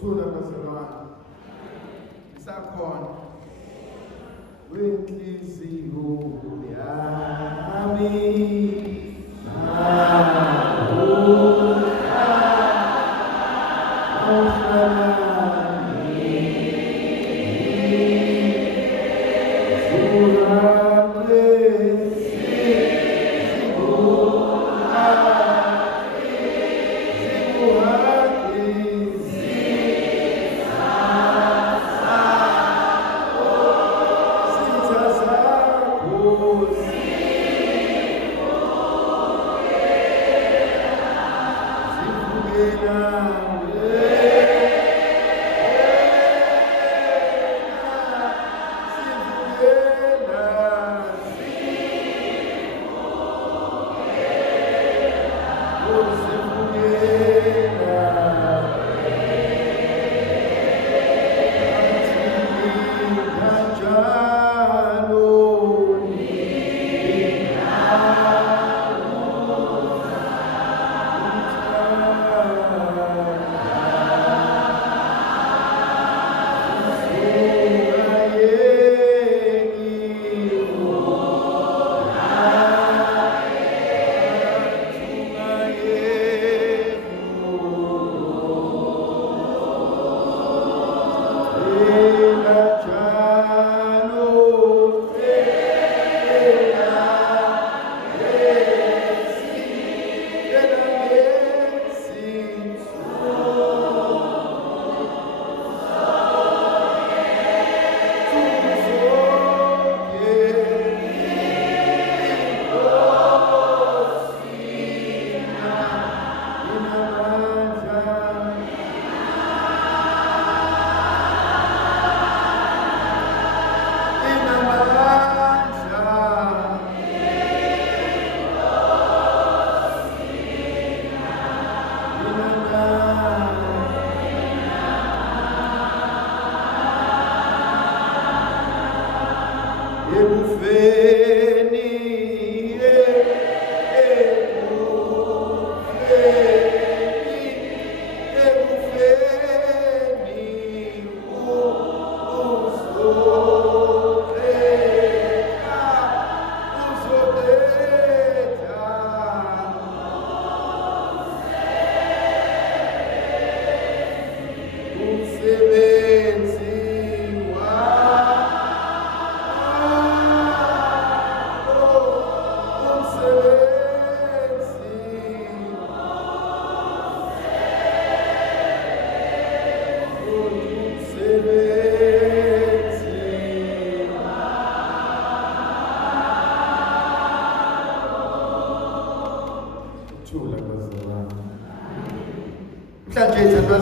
Thula bazalwane. Isakhona. Wenhliziyo yami.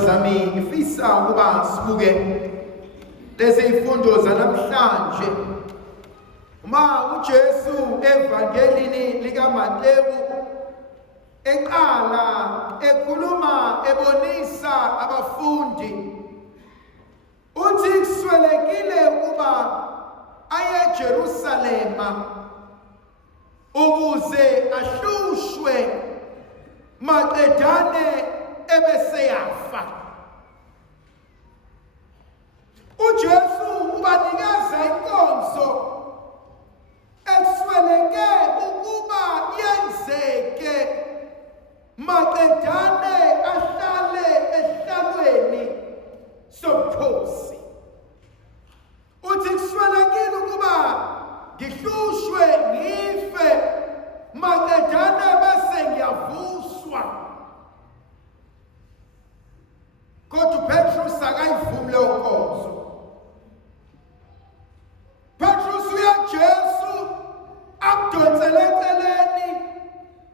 Zami ngifisa ukuba sibuke lezi izifundo zanamhlanje uma uJesu evangelini likaMateyu eqala ekhuluma ebonisa abafundi uthi kuswelekile ukuba aye eJerusalema ukuze ahlushwe maqedane ebese yafa. uJesu ubanikeza inkonzo ekusweleke ukuba yenzeke maqedane ahlale esihlalweni sobukhosi. uthi kuswelekile ukuba ngihlushwe ngife maqedane bese ngiyavuswa. Kodwa Petrus akayivumi leyo nkonzo. Petrus uya Jesu amdonsele eceleni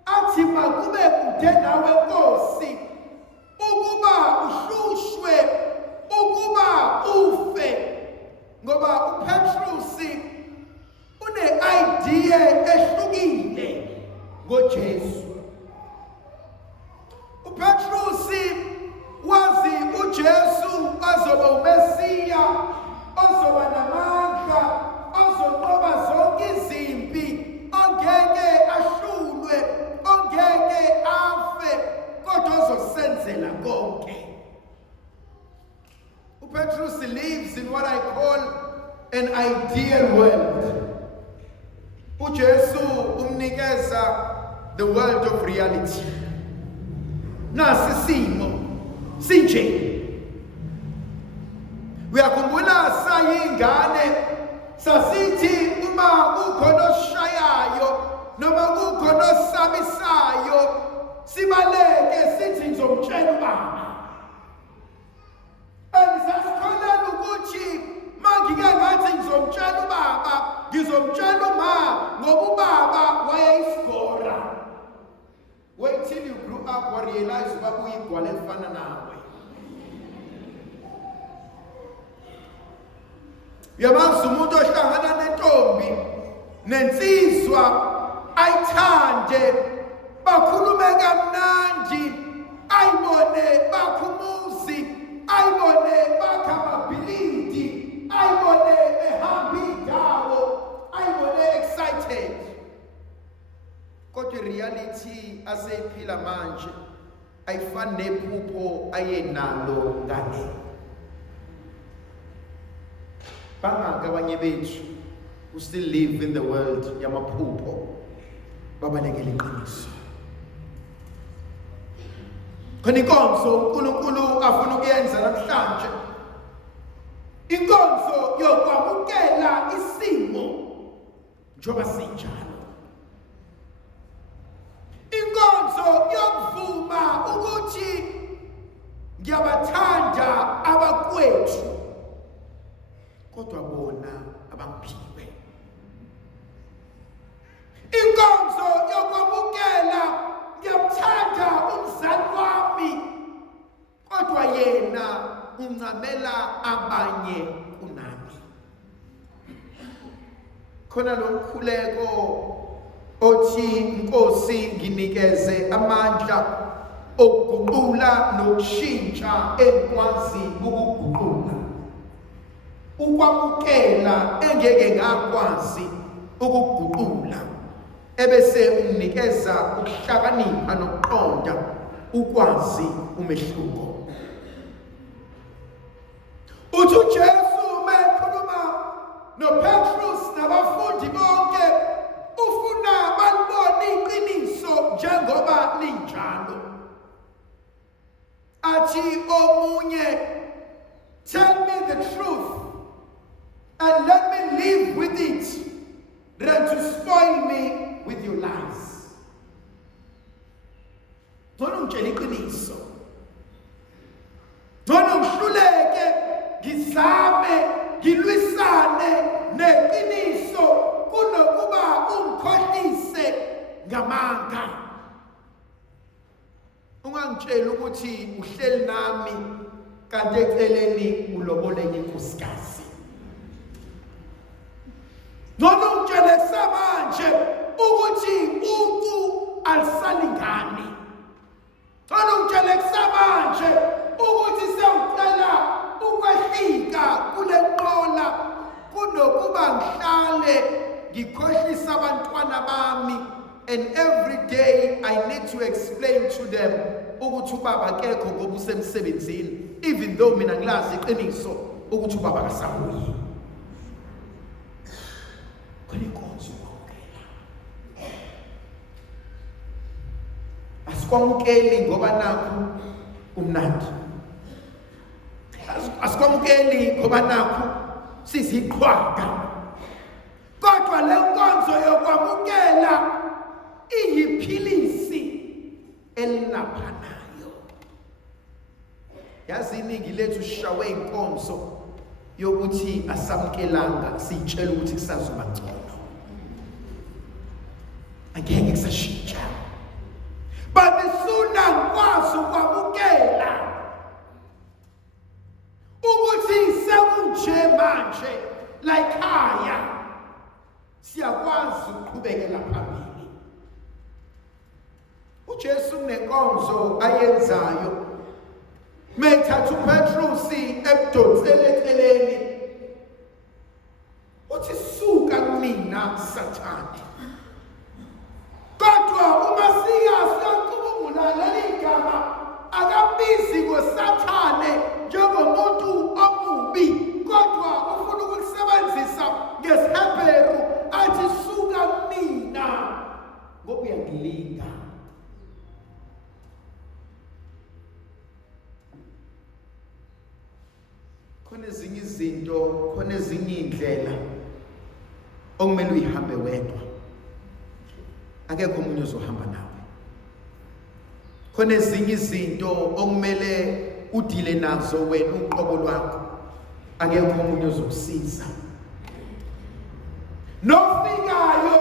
athi makube kude nawe Nkosi ukuba uhlushwe ukuba ufe, ngoba uPetrus une-idea ehlukile ngoJesu. uPetrus wazi uJesu azoba uMesiya, ozoba namandla, ozonqoba zonke izimpi, ongeke ahlulwe, ongeke afe, kodwa ozosenzela konke. Petrus lives in what I call an ideal world. uJesu umnikeza the world of reality. Nasi simo sinje. Uyakhumbula sayingane sasithi uma kukhona oshayayo noma kukhona osabisayo sibaleke sithi ngizomtshela ubaba. Angisakholelwa ukuthi mangike ngathi ngizomtshela ubaba ngizomtshela uma ngoba ubaba wayeyisigora. Wait till you grew up and realize ubaba uyigwala elifana nawe. Yamazi umuntu ohlangana nentombi nensizwa ayithande bakhulume kamnandi ayibone bakhumuzi ayibone bakhamabhilidi ayibone behamba indawo ayibone excited. Kodwa reality aseyiphila manje ayifani nephupho ayenalo ngane. Bangaka abanye bethu who still live in the world yamaphupho babalekela iqiniso. Khona inkonzo uNkulunkulu afuna ukuyenza namhlanje. Inkonzo yokwamukela isimo njoba sinjalo. Inkonzo yokuvuma ukuthi ngiyabathanda abakwethu kodwa bona abangiphiwe. Inkonzo yokwamukela ngiyamthanda umzali wami kodwa yena uncamela abanye kunami. Khona lo mkhuleko othi Nkosi nginikeze amandla okuguqula nokushintsha ekwazi ukuguqula. Ukwamukela engeke ngakwazi ukuguqula ebese unikeza ukuhlakanipha nokuqonda ukwazi umehluko. Uthi uJesu mekhuluma noPetrus nabafundi bonke ufuna balibone iqiniso njengoba linjalo. Athi omunye, tell me the truth and let me live with it than to spoil me with your lies. Noma ngitshela iqiniso. Noma ngihluleke ngizame ngilwisane neqiniso kunokuba ungikhohlise ngamanga. Ungangitshela ukuthi uhleli nami kanti eceleni uloboleke inkosikazi. Noma ungitshele samanje ukuthi uku alisalingani. Noma ungitshele samanje ukuthi sewucela ukwehlika kule nqola kunokuba ngihlale ngikhohlisa abantwana bami, and every day I need to explain to them ukuthi ubaba kekho ngoba usemsebenzini, even though mina ngilazi iqiniso ukuthi ubaba akasabuyi. Konke asikwamukeli ngoba nakho umnandi. Asikwamukeli ngoba nakho siziqhwaga. Kodwa le nkonzo yokwamukela iyiphilisi elinaphanayo. Yazi iningi lethu sishawe inkonzo yokuthi asamukelanga sitshela ukuthi kusazoba ngcono. Angeke kusashintsha. But sooner ngikwazi ukwamukela ukuthi sekunje manje la ekhaya siyakwazi ukuqhubekela phambili. uJesu nenkonzo ayenzayo methatha uPetrus ebudonsele eceleni uthi suka kumina Sathane. Kodwa uma siyacubungula leli gama akabizi ngoSathane njengomuntu omubi khona ezinye izinto, khona ezinye indlela okumele uyihambe wedwa. Akekho umunye ozohamba nawe. Khona ezinye izinto okumele udile nazo wena uqobo lwakho. Akekho umunye ozokusiza. Nofikayo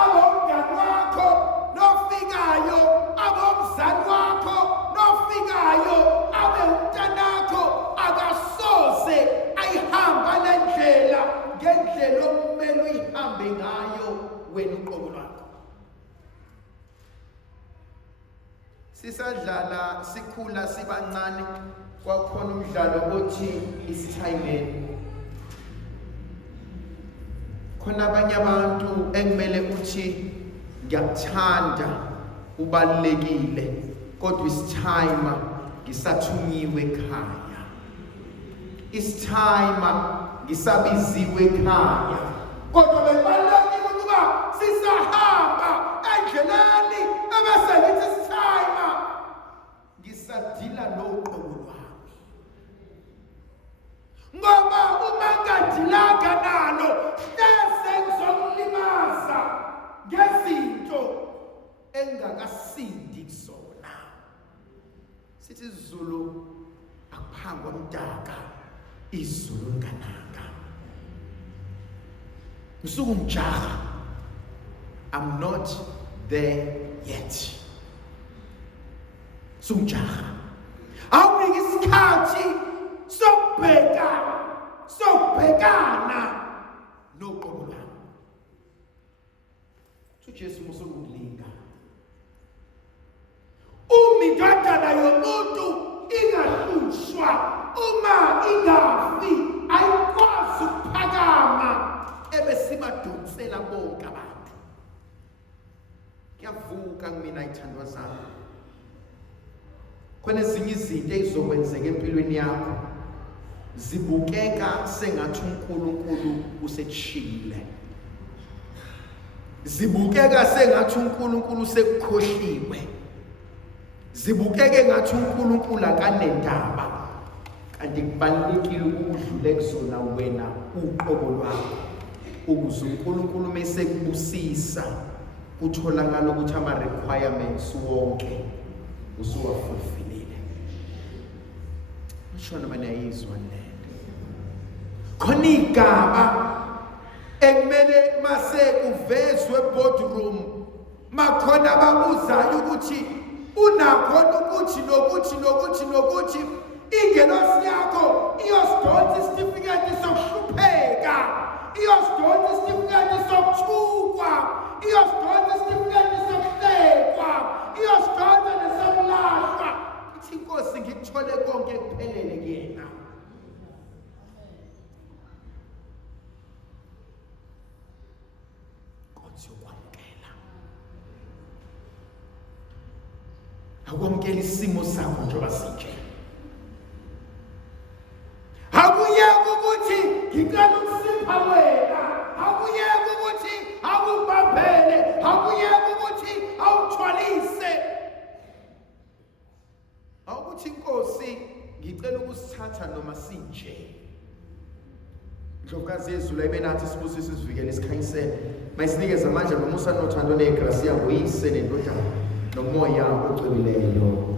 abomngani wakho, nofikayo abomzali wakho, nofikayo abe umntanakho akasoze ayihamba lendlela ngendlela okumele uyihambe ngayo wena uqobo lwakho. Sisadlala sikhula sibancane kwakhona umdlalo othi isithayimeni. Khona abanye abantu ekumele uthi ngiyakuthanda ubalekile kodwa isithayima ngisathunyiwe ekhaya. Isithayima ngisabiziwe ekhaya. Kodwa bebalekile ukuba sisahamba endleleni ebese ngithi isithayima ngisadila noqobo lwami. Ngoba uma ngadilanga nalo hleze ngizokulimaza ngezinto engakasindi kuzona. Sithi isiZulu akuphangwa mdaka, izulu lingananga. Ngisuka umjaha, I'm not there yet. Sumjaha awuniki isikhathi sobhekana noqobo lwami. uJesu musukulinga. Uma indodana yomuntu ingahlushwa, uma ingafi, ayikwazi ukuphakama ebesibadonsela bonke abantu. Kuyavuka kumina ithandwa zami. Khona ezinye izinto ezizokwenzeka empilweni yakho zibukeka sengathi uNkulunkulu usekushiyile. Zibukeka sengathi uNkulunkulu usekukhohliwe. Zibukeke ngathi uNkulunkulu akanendaba. Kanti kubalekile ukudlula kuzona wena uqobo lwakho. Ukuze uNkulunkulu mesekubusisa kutholakala ukuthi ama requirements wonke usuwafulfillile. Ngishona manje ayizwa lento. Khona igaba ekumele mase kuvezwe boardroom makhona ababuzayo ukuthi unakhona ukuthi nokuthi ingelosi yakho iyosidonsa isitifiketi sokuhlupheka, iyosidonsa isitifiketi sokuthukwa, iyosidonsa isitifiketi sokuhlekwa, iyosidonsa nesokulahla. Ithi inkosi ngikuthole konke kuphelele kuyena. Akwamukela isimo sakho njengoba sinje. Akuyeke ukuthi ngicela ukusipha wena, akuyeke ukuthi awubambele, akuyeke ukuthi awuthwalise. Awukuthi inkosi ngicela ukusithatha noma sinje. Ndlovukazi yezulu ayibenathi sibusise sivikele isikhanyisele. Mayisinikeze amandla nomusa nothando negrasi yakho uyise nendodana nomoya ogcweleyo.